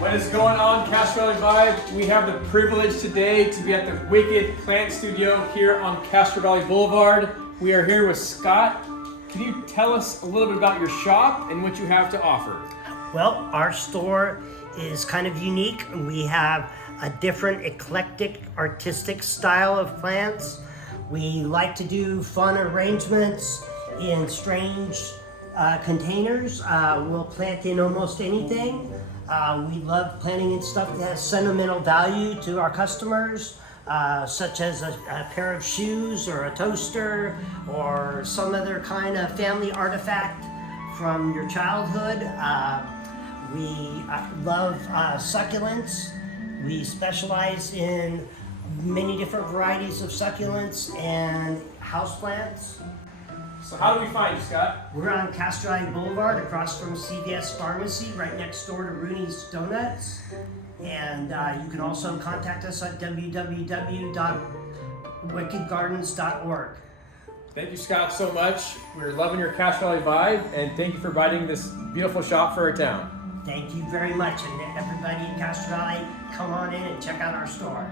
What is going on, Castro Valley Vibe? We have the privilege today to be at the Wicked Plant Studio here on Castro Valley Boulevard. We are here with Scott. Can you tell us a little bit about your shop and what you have to offer? Well, our store is kind of unique. We have a different eclectic artistic style of plants. We like to do fun arrangements in strange containers. We'll plant in almost anything. We love planting in stuff that has sentimental value to our customers, such as a pair of shoes or a toaster or some other kind of family artifact from your childhood. We love succulents. We specialize in many different varieties of succulents and houseplants. So how do we find you, Scott? We're on Castro Valley Boulevard across from CVS Pharmacy, right next door to Rooney's Donuts. And you can also contact us at www.wickedgardens.org. Thank you, Scott, so much. We're loving your Castro Valley vibe, and thank you for providing this beautiful shop for our town. Thank you very much, and everybody in Castro Valley, come on in and check out our store.